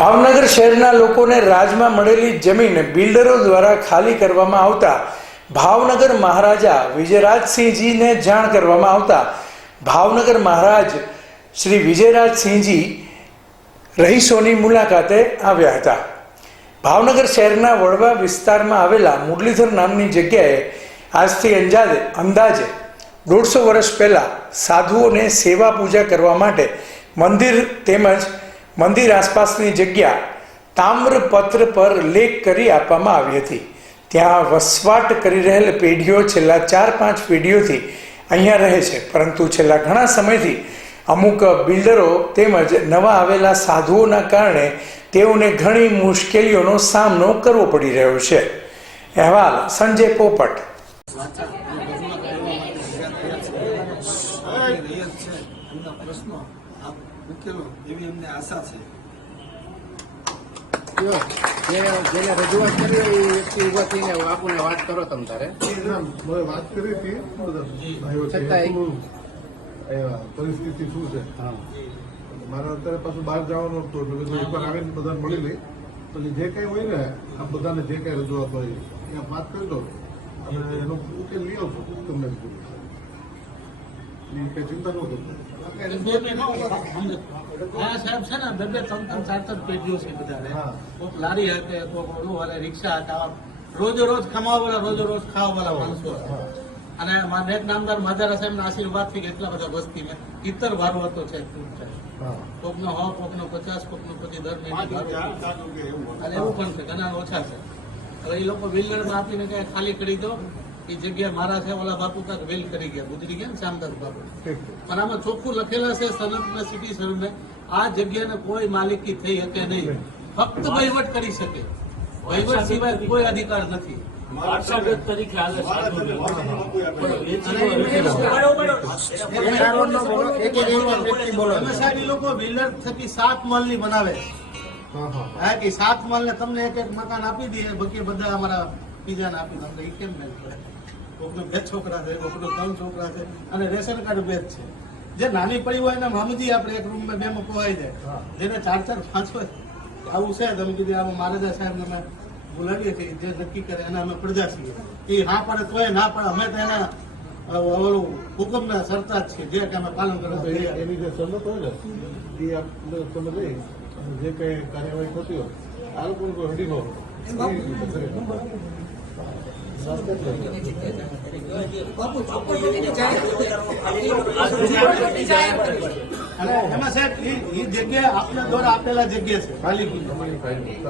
ભાવનગર શહેરના લોકોને રાજમાં મળેલી જમીન બિલ્ડરો દ્વારા ખાલી કરવામાં આવતા ભાવનગર મહારાજા વિજયરાજસિંહજીને જાણ કરવામાં આવતા ભાવનગર મહારાજ શ્રી વિજયરાજસિંહજી રહીશોની મુલાકાતે આવ્યા હતા. ભાવનગર શહેરના વડવા વિસ્તારમાં આવેલા મુરલીધર નામની જગ્યાએ આજથી અંજાજે અંદાજે દોઢસો વર્ષ પહેલાં સાધુઓને સેવા પૂજા કરવા માટે મંદિર તેમજ મંદિર આસપાસની જગ્યા તામ્રપત્ર પર લેખ કરી આપવામાં આવી હતી. ત્યાં વસવાટ કરી રહેલ પેઢીઓ છેલ્લા ચાર પાંચ પેઢીઓથી અહીંયા રહે છે. પરંતુ છેલ્લા ઘણા સમયથી અમુક બિલ્ડરો તેમજ નવા આવેલા સાધુઓના કારણે તેઓને ઘણી મુશ્કેલીઓનો સામનો કરવો પડી રહ્યો છે. અહેવાલ સંજય પોપટ. પ્રશ્નો ઉકેલો એવી અમને આશા છે. જે- જેને રજૂઆત કરી એ વ્યક્તિ ઊભા થઈને આપણને વાત કરો તમ તારે. વાત કરી હતી પરિસ્થિતિ શું છે? હા. મારે અત્યારે પાછું બહાર જવાનું હતું એટલે કીધું એકવાર આવીને બધાને મળી લઈ. પછી જે કઈ હોય ને આ બધાને જે કઈ રજૂઆત હોય એ વાત કરી દો. અને એનો ઉકેલ લઈ આવશો તમને કીધું કઈ ચિંતા ન કરતો હા સાહેબ છે ને બે બે ત્રણ ત્રણ ચાર ચાર પેઢીઓ છે બધા કોઈક લારી hatte કોઈક ઓલું હાલે રિક્ષા હતા રોજો રોજ કમાવા વાળા રોજ ખાવા માણસો હતા. અને મારા નામદાર માધારા સાહેબ ના આશીર્વાદથી એટલા બધા વસ્તી મેં ઇતર વારો હતો છે હા. કોકનો સો કોકનો પચાસ કોકનો પછી દર મહિને અને એવું પણ છે ઘણા ઓછા છે. હવે એ લોકો વિલરમાં આપીને કઈ ખાલી કરી દો. એ જગ્યા મારા છે ઓલા બાપુ તક વેલ કરી ગયા ગુજરી ગયા ને શ્યામદાસ બાપુ. પણ આમાં ચોખ્ખું લખેલા છે સનતના સિટી સર્વે આ જગ્યાને કોઈ માલિકી થઈ શકે નહીં. ફક્ત વહીવટ કરી શકે. વહીવટ સિવાય કોઈ અધિકાર નથી. સાત માળની બનાવે હા કે સાત માળને તમને એક એક મકાન આપી દે બાકી બધા અમારા બીજાને આપી આપણે કેમ પડે કોકને બે છોકરા છે કોકને ત્રણ છોકરા છે અને રેશન કાર્ડ બે જ છે. જે નાની પડી હોય એના મામજી આપણે એક રૂમમાં બે માં પોહાઈ જાય. હા. જેને ચાર ચાર પાંચ આવું છે તમે કીધું આમાં મહારાજા સાહેબ અમે બોલાવીએ છીએ જે નક્કી કરે એને અમે પ્રજા છીએ. એ ના પાડે તોય ના પાડે. અમે તો એના ઓલું હુકમના સરતા જ છીએ જે કે અમે પાલન તો એ- એની જે સનત હોય ને એ આપણે લઈ જે કઈ કાર્યવાહી થતી હોય આ લોકો હડી ન એમાં સાહેબ એ જગ્યા આપના દ્વારા આપેલા જગ્યા છે ખાલી